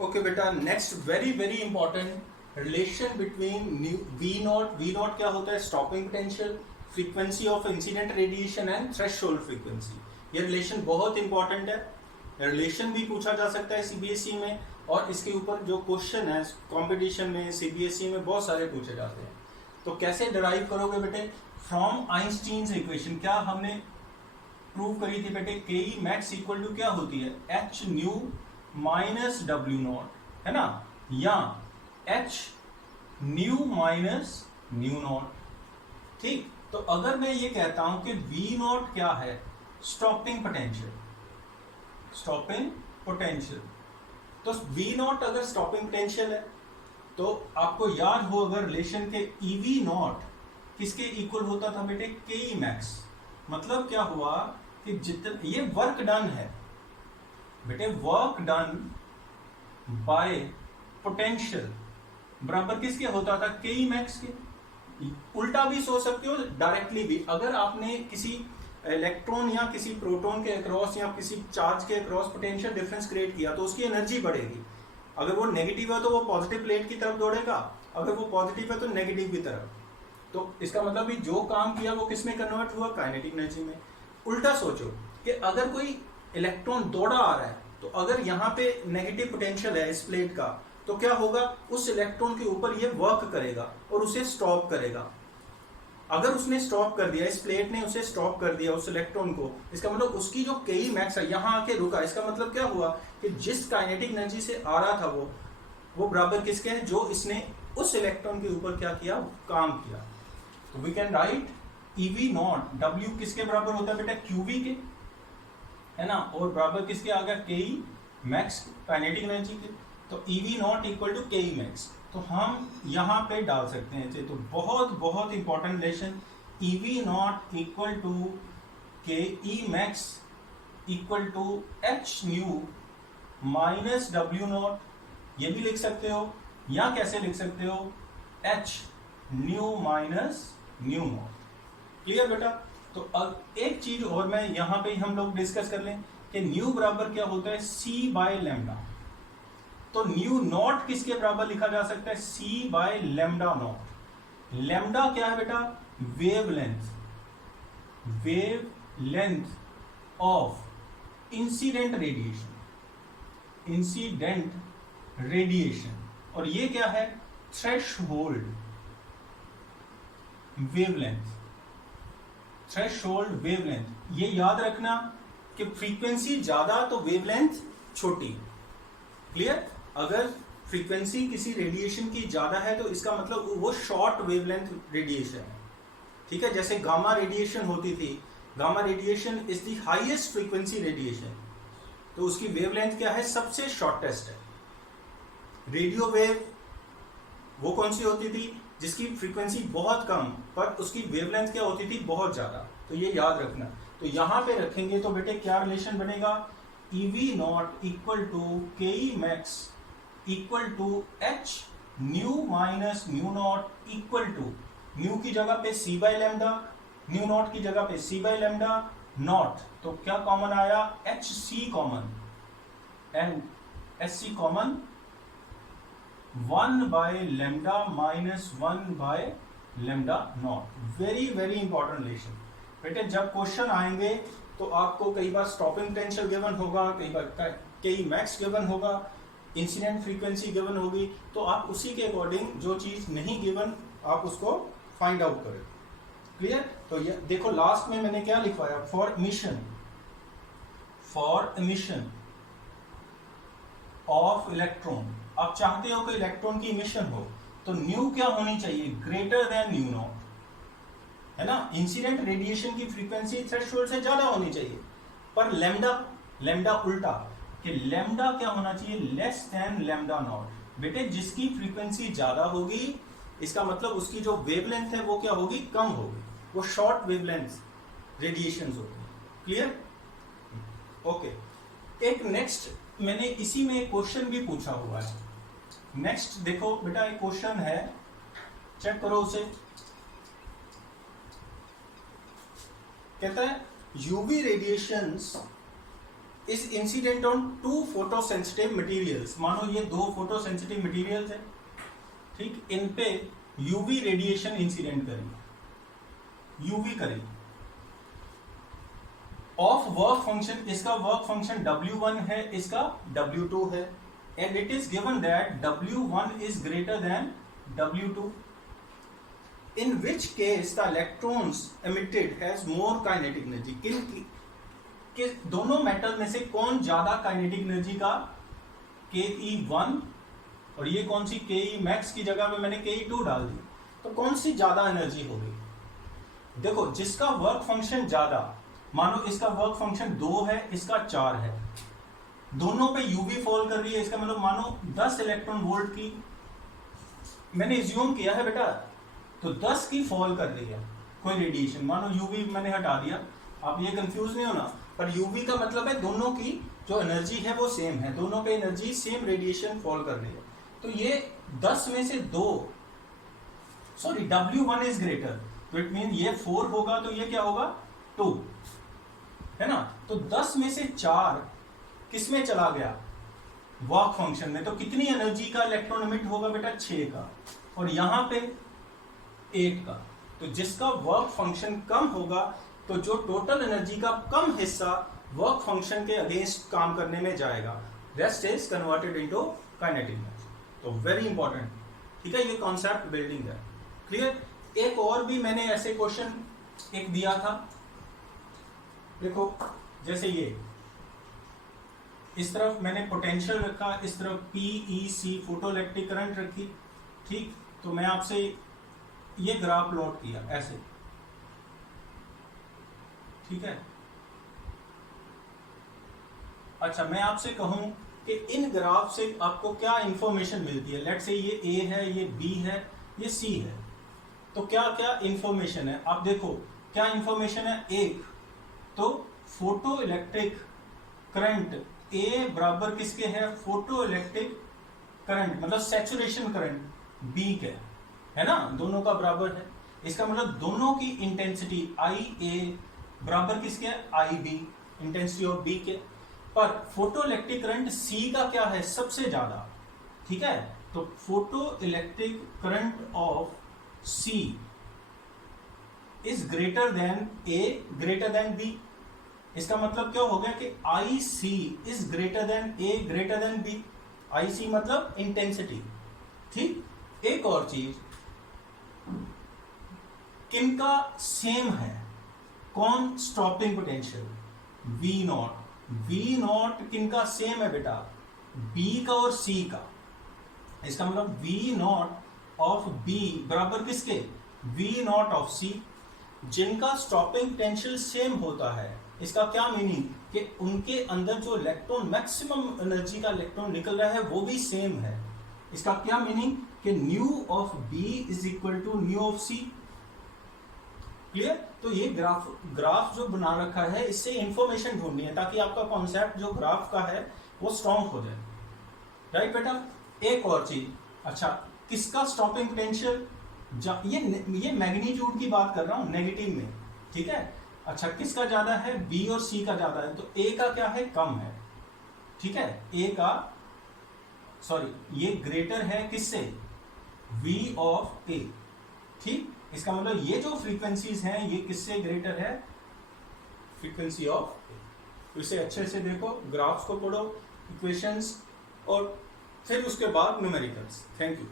Okay बेटा, next very very important relation between V naught क्या होता है? Stopping potential, frequency of incident radiation and threshold frequency. ये relation बहुत important है। रिलेशन भी पूछा जा सकता है सीबीएसई में, और इसके ऊपर जो क्वेश्चन है कंपटीशन में सीबीएसई में बहुत सारे पूछे जाते हैं। तो कैसे डिराइव करोगे बेटे? From Einstein's equation. क्या हमने प्रूव करी थी बेटे? के ई मैक्स इक्वल टू क्या होती है? H nu minus W not, है ना, या H nu minus nu not. ठीक, तो अगर मैं ये कहता हूं कि वी नॉट क्या है? Stopping potential. स्टॉपिंग पोटेंशियल, तो वी नॉट अगर स्टॉपिंग पोटेंशियल है तो आपको याद हो अगर रिलेशन के ईवी नॉट किसके इक्वल होता था बेटे? के ई मैक्स। मतलब क्या हुआ कि जितना ये वर्क डन है बेटे, वर्क डन बाय पोटेंशियल बराबर किसके होता था? के ई मैक्स के। उल्टा भी सोच सकते हो, डायरेक्टली भी। अगर आपने किसी इलेक्ट्रॉन या किसी प्रोटॉन के अक्रॉस या किसी चार्ज के अक्रॉस पोटेंशियल डिफरेंस क्रिएट किया तो उसकी एनर्जी बढ़ेगी। अगर वो नेगेटिव है तो वो पॉजिटिव प्लेट की तरफ दौड़ेगा, अगर वो पॉजिटिव है तो नेगेटिव की तरफ। तो इसका मतलब भी जो काम किया वो किस में कन्वर्ट हुआ? काइनेटिक एनर्जी में। उल्टा सोचो कि अगर कोई इलेक्ट्रॉन दौड़ा आ रहा है तो अगर यहाँ पे नेगेटिव पोटेंशियल है इस प्लेट का, तो क्या होगा? उस इलेक्ट्रॉन के ऊपर ये वर्क करेगा और उसे स्टॉप करेगा। अगर उसने स्टॉप कर दिया, इस प्लेट ने उसे स्टॉप कर दिया उस इलेक्ट्रॉन को, इसका मतलब उसकी जो के ई मैक्स है यहाँ आके रुका। इसका मतलब क्या हुआ कि जिस काइनेटिक एनर्जी से आ रहा था वो बराबर किसके है? जो इसने उस इलेक्ट्रॉन के ऊपर क्या किया? काम किया। तो we can write E V naught, W किसके बराबर होता है बेटा? क्यूवी के, है ना, और बराबर किसके आ गया? के ई मैक्स, काइनेटिक एनर्जी के। तो EV naught equal to K E max, तो हम यहाँ पे डाल सकते हैं। तो बहुत बहुत important relation, EV naught equal to K E max equal to H nu minus W naught. ये भी लिख सकते हो, या कैसे लिख सकते हो? H nu minus nu not. Clear बेटा? तो अब एक चीज और मैं यहां पे हम लोग डिस्कस कर लें कि न्यू बराबर क्या होता है? सी बाय लेमडा। तो न्यू नॉट किसके बराबर लिखा जा सकता है? सी बाय लेमडा नॉट। लेमडा क्या है बेटा? Wave length, wave length of incident radiation, incident radiation. और ये क्या है? Threshold wavelength, threshold wavelength. ये याद रखना कि फ्रीक्वेंसी ज्यादा तो वेवलेंथ छोटी। क्लियर? अगर फ्रीक्वेंसी किसी रेडिएशन की ज्यादा है तो इसका मतलब वो शॉर्ट वेवलेंथ रेडिएशन है। ठीक है, जैसे गामा रेडिएशन होती थी, gamma radiation is the highest frequency radiation, तो उसकी वेवलेंथ क्या है? सबसे शॉर्टेस्ट है। रेडियो वेव वो कौन सी होती थी? जिसकी फ्रीक्वेंसी बहुत कम पर उसकी वेवलेंथ क्या होती थी? बहुत ज्यादा। तो ये याद रखना। तो यहां पे रखेंगे तो बेटे क्या रिलेशन बनेगा? EV naught equal to K E max equal to H nu minus nu naught equal to, nu की जगह पे C by lambda, nu naught की जगह पे सी बाय लेमडा नॉट। तो क्या कॉमन आया? H C common, and H C common 1 by lambda minus 1 by lambda naught. Very very important relation बेटे। जब क्वेश्चन आएंगे तो आपको कई बार स्टॉपिंग पोटेंशियल गिवन होगा, कई बार के ई मैक्स गिवन होगा, इंसिडेंट फ्रीक्वेंसी गिवन होगी, तो आप उसी के अकॉर्डिंग जो चीज नहीं गिवन आप उसको फाइंड आउट करें। क्लियर? तो ये देखो लास्ट में मैंने क्या लिखवाया? For emission, for emission of electron. आप चाहते हो कि इलेक्ट्रॉन की इमिशन हो तो न्यू क्या होनी चाहिए? ग्रेटर देन न्यू नॉट, है ना। इंसिडेंट रेडिएशन की फ्रीक्वेंसी थ्रेशोल्ड से ज्यादा होनी चाहिए, पर लेमडा, लेमडा उल्टा कि लेमडा क्या होना चाहिए? Less than lambda naught. बेटे जिसकी फ्रीक्वेंसी ज्यादा होगी इसका मतलब उसकी जो वेवलेंथ है वो क्या होगी? कम होगी, वो शॉर्ट वेवलेंथ रेडिएशंस होगी। क्लियर? ओके। एक नेक्स्ट मैंने इसी में एक क्वेश्चन भी पूछा हुआ है। नेक्स्ट देखो बेटा, एक क्वेश्चन है, चेक करो उसे। कहता है UV radiations is incident on 2 photosensitive materials. मानो ये 2 फोटोसेंसिटिव मटेरियल्स है, ठीक, इन पे यूवी रेडिएशन इंसिडेंट करेगी, यूवी करेगी ऑफ वर्क फंक्शन, इसका वर्क फंक्शन W1 है, इसका W2 है, and it is given that W1 is greater than W2, in which case the electrons emitted has more kinetic energy। किस दोनों metal में से कौन ज्यादा काइनेटिक एनर्जी का, Ke1, और ये कौन सी Ke max की जगह पे मैंने Ke2 डाल दी, तो कौन सी ज्यादा एनर्जी होगी? देखो जिसका वर्क फंक्शन ज्यादा, मानो इसका वर्क फंक्शन 2 है, इसका 4 है, दोनों पे यूवी फॉल कर रही है, इसका मतलब मानो 10 इलेक्ट्रॉन वोल्ट की मैंने इज्यूम किया है बेटा, तो 10 की फॉल कर रही है कोई रेडिएशन, मानो यूवी मैंने हटा दिया, आप ये कंफ्यूज नहीं होना, पर यूवी का मतलब है दोनों की जो एनर्जी है वो सेम है, दोनों पे एनर्जी सेम रेडिएशन फॉल कर रही है, तो ये 10 में से 2, सॉरी W1 इज ग्रेटर, तो इट मीन ये 4 होगा, तो ये क्या होगा 2, है ना, तो 10 में से 4 किस में चला गया, वर्क फंक्शन में, तो कितनी एनर्जी का इलेक्ट्रॉन एमिट होगा बेटा, 6 का, और यहां पे 8 का, तो जिसका वर्क फंक्शन कम होगा, तो जो टोटल एनर्जी का कम हिस्सा वर्क फंक्शन के अगेंस्ट काम करने में जाएगा, rest is converted into kinetic energy. तो वेरी इंपॉर्टेंट, ठीक है, ये कॉन्सेप्ट बिल्डिंग है, क्लियर। एक और भी मैंने ऐसे क्वेश्चन एक दिया था, देखो जैसे ये इस तरफ मैंने पोटेंशियल रखा, इस तरफ PEC फोटोइलेक्ट्रिक करंट रखी, ठीक, तो मैं आपसे ये ग्राफ प्लॉट किया ऐसे, ठीक है। अच्छा मैं आपसे कहूं कि इन ग्राफ से आपको क्या इंफॉर्मेशन मिलती है, लेट्स से ये A है, ये B है, ये C है, तो क्या क्या इंफॉर्मेशन है, आप देखो क्या इंफॉर्मेशन है। एक तो फोटो इलेक्ट्रिक करंट A बराबर किसके है, फोटो इलेक्ट्रिक करंट मतलब सैचुरेशन करंट B के, है ना, दोनों का बराबर है, इसका मतलब दोनों की इंटेंसिटी IA बराबर किसके है, IB, इंटेंसिटी ऑफ B के, पर फोटो इलेक्ट्रिक करंट C का क्या है, सबसे ज्यादा, ठीक है, तो photo electric current of C is greater than A greater than B, इसका मतलब क्या हो गया कि IC is greater than A greater than B, IC मतलब इंटेंसिटी, ठीक। एक और चीज, किनका सेम है, कौन स्टॉपिंग पोटेंशियल, V नॉट किनका सेम है बेटा, B का और C का, इसका मतलब V नॉट ऑफ B बराबर किसके, V नॉट ऑफ C, जिनका स्टॉपिंग पोटेंशियल सेम होता है, इसका क्या मीनिंग कि उनके अंदर जो इलेक्ट्रॉन मैक्सिमम एनर्जी का इलेक्ट्रॉन निकल रहा है वो भी सेम है, इसका क्या मीनिंग कि nu of B is equal to nu of C, clear. तो ये ग्राफ जो बना रखा है, इससे इंफॉर्मेशन ढूंढनी है ताकि आपका कॉन्सेप्ट जो ग्राफ का है वो स्ट्रॉन्ग हो जाए, राइट बेटा। एक और चीज, अच्छा किसका स्टॉपिंग पोटेंशियल, ये मैग्नीट्यूड की बात कर रहा हूं नेगेटिव में, ठीक है। अच्छा किसका ज्यादा है, B और C का ज्यादा है, तो A का क्या है, कम है, ठीक है, A का सॉरी ये ग्रेटर है किससे, V ऑफ A, ठीक, इसका मतलब ये जो फ्रीक्वेंसीज हैं ये किससे ग्रेटर है, फ्रीक्वेंसी ऑफ A। तो इसे अच्छे से देखो, ग्राफ्स को पढ़ो, इक्वेशंस, और फिर उसके बाद न्यूमेरिकल्स। Thank you.